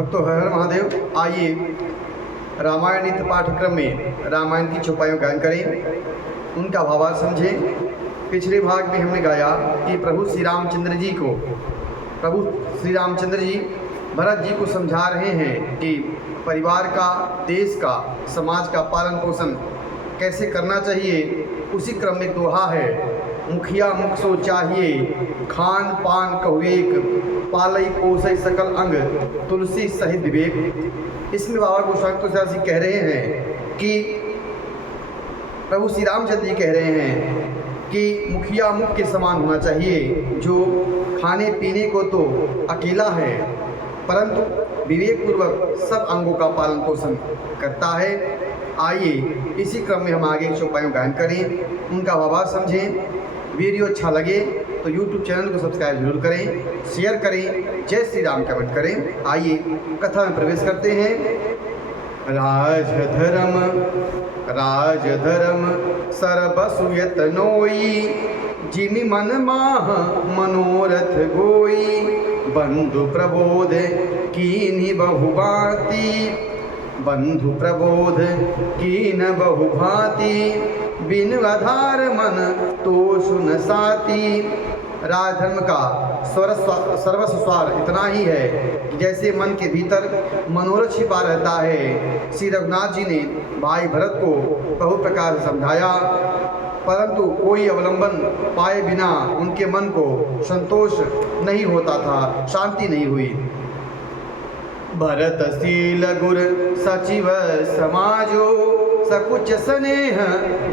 भक्तों हर हर महादेव। आइए रामायण नित्य पाठ्यक्रम में रामायण की चौपाइयों गायन करें, उनका भावार्थ समझें। पिछले भाग में हमने गाया कि प्रभु श्री रामचंद्र जी भरत जी को समझा रहे हैं कि परिवार का, देश का, समाज का पालन पोषण कैसे करना चाहिए। उसी क्रम में दोहा है, मुखिया मुख सो चाहिए, खान पान कहुएक, पालई पोसई सकल अंग, तुलसी सहित विवेक। इसमें बाबा गोस्वामी तुलसीदास जी कह रहे हैं कि प्रभु श्री रामचंद्र जी कह रहे हैं कि मुखिया मुख के समान होना चाहिए, जो खाने पीने को तो अकेला है परंतु विवेक पूर्वक सब अंगों का पालन पोषण करता है। आइए इसी क्रम में हम आगे चौपाइयों गायन करें, उनका भावार्थ समझें। वीडियो अच्छा लगे तो यूट्यूब चैनल को सब्सक्राइब जरूर करें, शेयर करें, जय श्री राम कमेंट करें। आइए कथा में प्रवेश करते हैं। राजधर्म सर्वसुयत नोई, जिमि मन माह मनोरथ गोई, बंधु प्रबोध कीन्हि बहुभांति, बंधु प्रबोध कीन बहुभांति, बिन आधार मन तो सुन साती। राजधर्म का सर्वस्व सार इतना ही है कि जैसे मन के भीतर मनोरथ छिपा रहता है। श्री रघुनाथ जी ने भाई भरत को बहुत प्रकार से समझाया, परंतु कोई अवलंबन पाए बिना उनके मन को संतोष नहीं होता था, शांति नहीं हुई। भरतशील गुर सचिव समाजो, सकुच स्नेह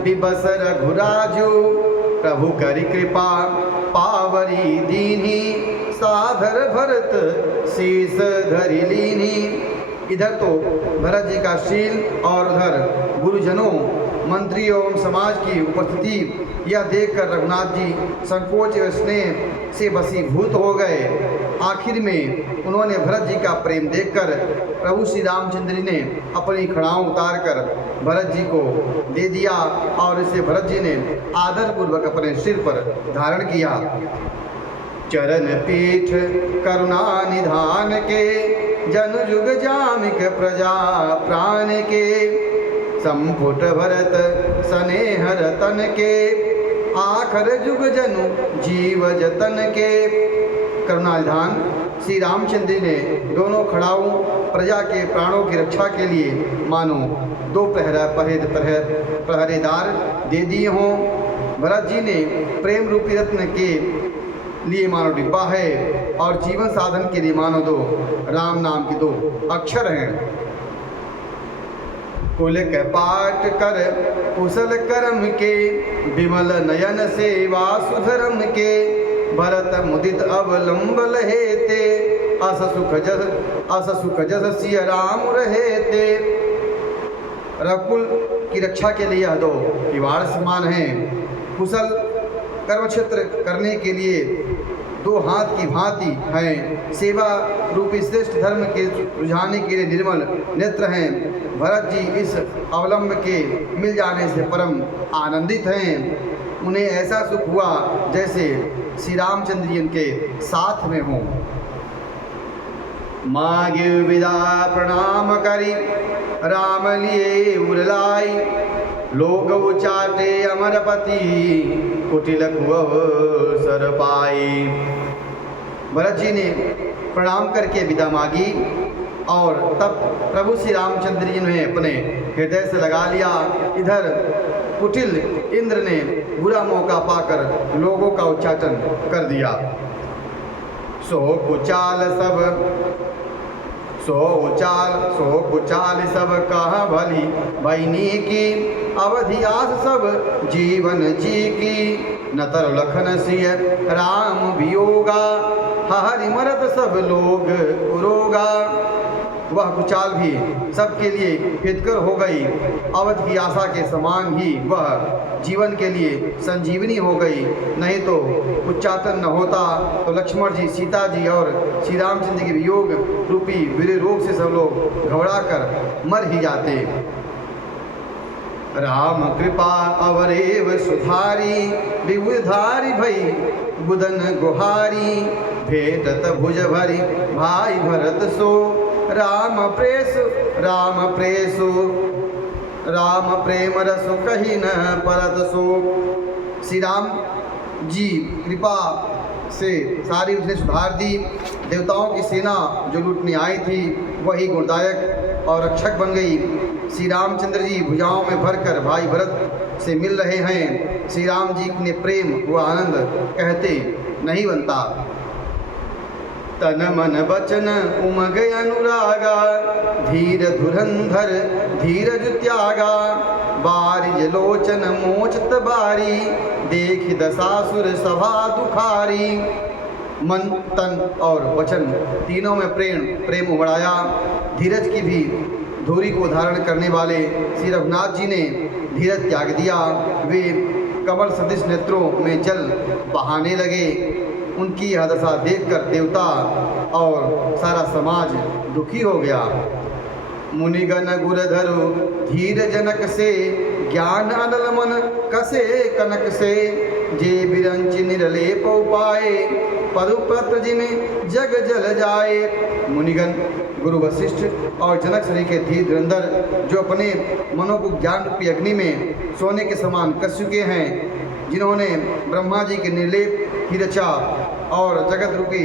दिबस रघुराजो, प्रभु करि कृपा पावरी दीनी, साधर भरत शीस धरि लीनी। इधर तो भरत जी का शील और उधर गुरुजनों, मंत्रियों एवं समाज की उपस्थिति यह देखकर रघुनाथ जी संकोच व स्नेह से वशीभूत हो गए। आखिर में उन्होंने भरत जी का प्रेम देखकर प्रभु श्री रामचंद्र जी ने अपनी खड़ाओं उतारकर भरत जी को दे दिया और इसे भरत जी ने आदर पूर्वक अपने सिर पर धारण किया। चरण पीठ करुणा निधान के, जन जुग जामिक प्रजा प्राण के, संपुट भरत स्नेह रतन के, आखर जुग जनु जीव जतन के। करुणानिधान श्री रामचंद्र ने दोनों खड़ाओं प्रजा के प्राणों की रक्षा के लिए मानो दो पहरेदार दे दिए हों। भरत जी ने प्रेम रूपी रत्न के लिए मानो डिब्बा है और जीवन साधन के लिए मानो दो राम नाम के दो अक्षर हैं। कुल के पाठ कर कुशल कर्म के, विमल नयन सेवा सुधर्म के, भरत मुदित अवलंब लहेते, अस सुख जस सिय राम रहेते। रकुल की रक्षा के लिए यह दो किवाड़ समान हैं। कुशल कर्म क्षेत्र करने के लिए दो हाथ की भांति हैं। सेवा रूपी श्रेष्ठ धर्म के रुझाने के लिए निर्मल नेत्र हैं। भरत जी इस अवलंब के मिल जाने से परम आनंदित हैं। उन्हें ऐसा सुख हुआ जैसे श्री रामचंद्र जी उनके साथ में हों। मागे विदा प्रणाम करी, राम लिए उरलाई, लोग उचाटे अमरपति, कुटिल अवसर पाई। भरत जी ने प्रणाम करके विदा मांगी और तब प्रभु श्री रामचंद्र जी ने अपने हृदय से लगा लिया। इधर कुटिल इंद्र ने बुरा मौका पाकर लोगों का उच्चाटन कर दिया। सो कुचाल सब कहा भली, भैनी की अवधियास सब जीवन जी की, नतर लखन सिय राम वियोगा, हरि मरत सब लोग उरोगा। वह कुचाल भी सबके लिए हितकर हो गई, अवध की आशा के समान ही वह जीवन के लिए संजीवनी हो गई। नहीं तो उच्चाटन न होता तो लक्ष्मण जी, सीता जी और श्री रामचंद्र के वियोग रूपी वीर रोग से सब लोग घबरा कर मर ही जाते। राम कृपा अवरेव सुधारी, विबुधारी भई बुदन गुहारी, भेटत भुज भरी भाई भरत सो, राम प्रेसु राम प्रेम रसु कही न परत सो। श्री राम जी कृपा से सारी उसने सुधार दी। देवताओं की सेना जो लूटने आई थी वही गुणदायक और रक्षक बन गई। श्री रामचंद्र जी भुजाओं में भरकर भाई भरत से मिल रहे हैं। श्री राम जी ने प्रेम व आनंद कहते नहीं बनता। तन मन बचन उमग अनुरागा धीर धुरंधर धीरज त्यागा बारिज लोचन मोचत बारी देख दशासुर सभा दुखारी। मन तन और वचन तीनों में प्रेम उमड़ाया। धीरज की भी धूरी को धारण करने वाले श्री रघुनाथ जी ने धीरज त्याग दिया। वे कमल सदृश नेत्रों में जल बहाने लगे। उनकी यह दशा देखकर देवता और सारा समाज दुखी हो गया। मुनिगण गुरधरु धीर जनक से ज्ञान अनल मन कसे कनक से जे बिरंच निरलेप उपाए परुपत्र जिने जग जल जाए। मुनिगण गुरु वशिष्ठ और जनक श्री के धीर धुरंधर जो अपने मनों को ज्ञान रूपी अग्नि में सोने के समान कस चुके हैं, जिन्होंने ब्रह्मा जी के निर्लेप ही रचा और जगत रूपी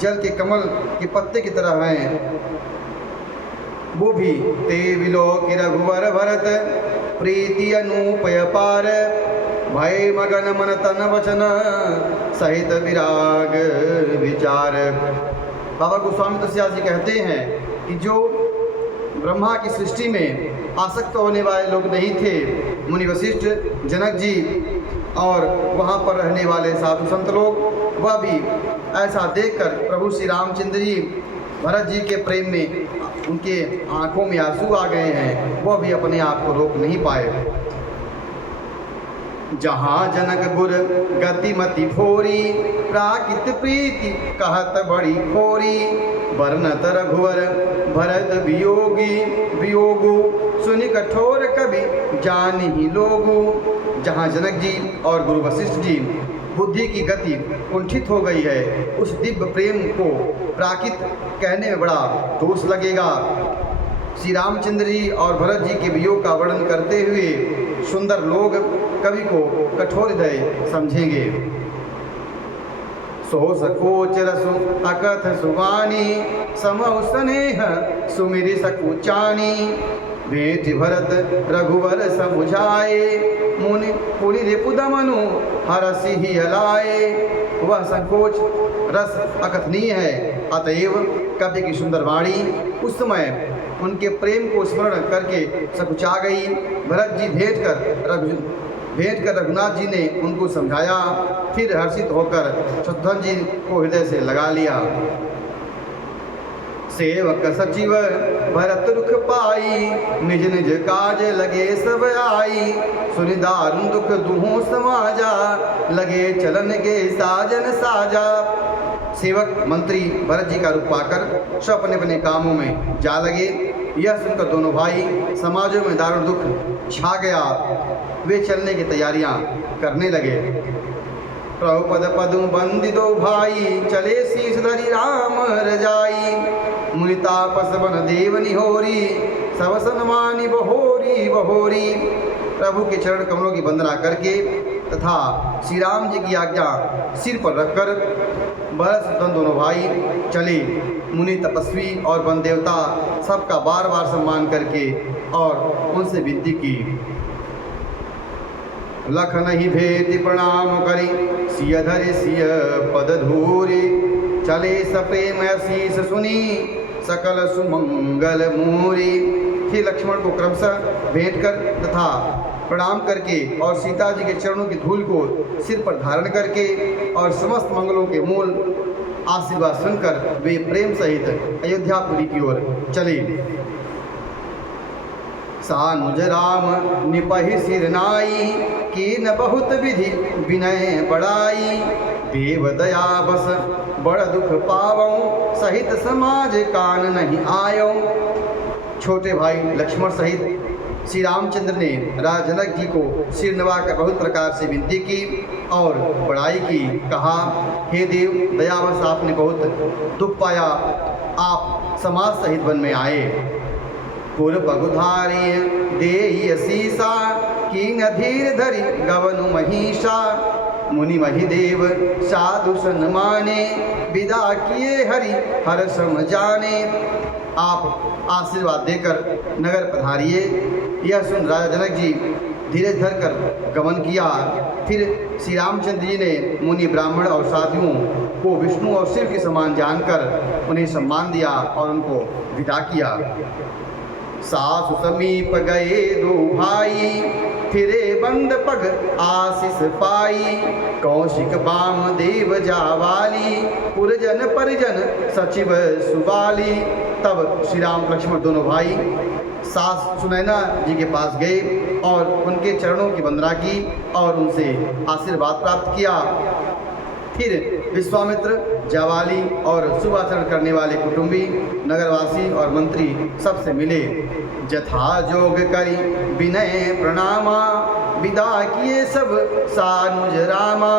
जल के कमल के पत्ते की तरह हैं, वो भी ते विलोक रघुवर भरत प्रीति अनूपय पार भय मगन मन तन वचन सहित विराग विचार। बाबा गोस्वामी तुलसीदास जी कहते हैं कि जो ब्रह्मा की सृष्टि में आसक्त होने वाले लोग नहीं थे, मुनि वशिष्ठ जनक जी और वहाँ पर रहने वाले साधु संत लोग, वह भी ऐसा देखकर प्रभु श्री रामचंद्र जी भरत जी के प्रेम में उनके आंखों में आंसू आ गए हैं। वह भी अपने आप को रोक नहीं पाए। जहाँ जनक गुर गतिमति फोरी प्राकृत प्रीति कहत बड़ी खोरी वर्णत रघुवर भरत वियोगु सुनि कठोर कवि जान ही लोगु। जहाँ जनक जी और गुरु वशिष्ठ जी बुद्धि की गति कुंठित हो गई है, उस दिव्य प्रेम को प्राकृत कहने में बड़ा दोष लगेगा। श्री रामचंद्र जी और भरत जी के वियोग का वर्णन करते हुए सुंदर लोग कवि को कठोर हृदय समझेंगे। सो सकोच रसु अकथ सुवानी समौ स्नेह सुमिरि सकुचानी भेंट भरत रघुवर समुझाए मुनि पुनि रिपुदमनु हरसि ही हलाए। वह संकोच रस अकथनीय है, अतएव कवि की सुंदर वाणी उस समय उनके प्रेम को स्मरण करके सकुचा गई। भरत जी भेंट कर रघुनाथ जी ने उनको समझाया, फिर हर्षित होकर शत्रुघ्न जी को हृदय से लगा लिया। सेवक सचिव भरत रुख पाई निज निज काज लगे सब आई सुनि दारुण दुख दुहों समाजा लगे चलन के साजन साजा। सेवक मंत्री भरत जी का रूप पाकर सब अपने अपने कामों में जा लगे। यह सुनकर दोनों भाई समाजों में दारुण दुख छा गया। वे चलने की तैयारियां करने लगे। प्रभुपद पदुम बंदी दो भाई चले शीश धरि राम रजाई मुनि तापस बन देव निहोरी सब सन्मानी बहोरी बहोरी। प्रभु के चरण कमलों की वंदना करके तथा श्री राम जी की आज्ञा सिर पर रखकर भरत शत्रुघ्न दोनों भाई चले। मुनि तपस्वी और वन देवता सबका बार बार सम्मान करके और उनसे विनती की। लख नहीं भेति प्रणाम करी सिय धरि सिय पद धूरी चले सप्रेम शीस सुनी सकल सुमंगल मूरी। फिर लक्ष्मण को क्रमशः भेंट कर तथा प्रणाम करके और सीता जी के चरणों की धूल को सिर पर धारण करके और समस्त मंगलों के मूल आशीर्वाद सुनकर वे प्रेम सहित अयोध्यापुरी की ओर चले। सानुज राम निपहि सिर नाई कीन बहुत विधि विनय बड़ाई देव दया बस बड़ दुख पावऊं सहित समाज कान नहीं आयो। छोटे भाई लक्ष्मण सहित श्री रामचंद्र ने राजा जनक जी को सिर नवाकर बहुत प्रकार से विनती की और बड़ाई की। कहा, हे देव दयावश आपने बहुत दुख पाया, आप समाज सहित वन में आए। पूर्व पगुधारी देई असीसा कीन धीर धरि गवनु महिषा। मुनि महिदेव साधु सन माने विदा किए हरि हर सम जाने। आप आशीर्वाद देकर नगर पधारिए। यह सुन राजा जनक जी धीरे धर कर गमन किया। फिर श्री रामचंद्र जी ने मुनि ब्राह्मण और साधुओं को विष्णु और शिव के समान जानकर उन्हें सम्मान दिया और उनको विदा किया। सासु समीप गए दो भाई फिरे बंद पग आशीष पाई। कौशिक बाम देव जावाली पुरजन परिजन सचिव सुबाली। तब श्री राम लक्ष्मण दोनों भाई सास सुनैना जी के पास गए और उनके चरणों की वंदना की और उनसे आशीर्वाद प्राप्त किया। फिर विश्वामित्र, जावाली और शुभ आचरण करने वाले कुटुंबी, नगरवासी और मंत्री सबसे मिले। जथा जोग करी विनय प्रणामा विदा किए सब सानुज रामा।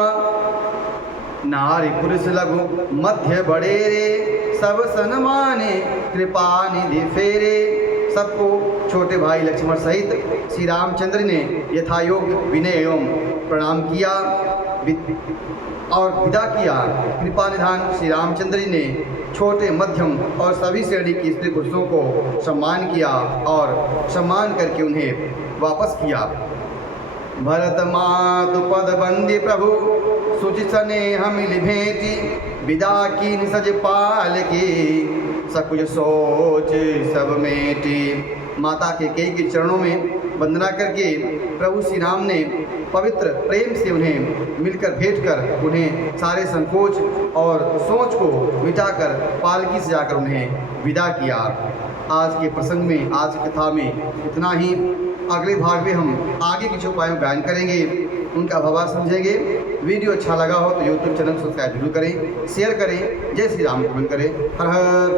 नारी पुरुष लघु मध्य बड़ेरे सब सन्माने कृपा निधि फेरे। सबको छोटे भाई लक्ष्मण सहित श्री रामचंद्र ने यथायोग विनय एवं प्रणाम किया और विदा किया। कृपा निधान श्री रामचंद्र जी ने छोटे, मध्यम और सभी श्रेणी की स्त्री पुरुषों को सम्मान किया और सम्मान करके उन्हें वापस किया। भरत मातु पद बंदी प्रभु सुचि स्नेह मिलि भेंटी। विदा की निसज पाल की सकुज सोच सब मेटी। माता के कई के चरणों में वंदना करके प्रभु श्री राम ने पवित्र प्रेम से उन्हें मिलकर भेंट कर उन्हें सारे संकोच और सोच को मिटाकर पालकी से जाकर उन्हें विदा किया। आज के प्रसंग में, आज की कथा में इतना ही। अगले भाग में हम आगे के उपायों बयान करेंगे, उनका भावार्थ समझेंगे। वीडियो अच्छा लगा हो तो यूट्यूब चैनल सब्सक्राइब जरूर करें, शेयर करें। जय श्री राम कमेंट करें। हर हर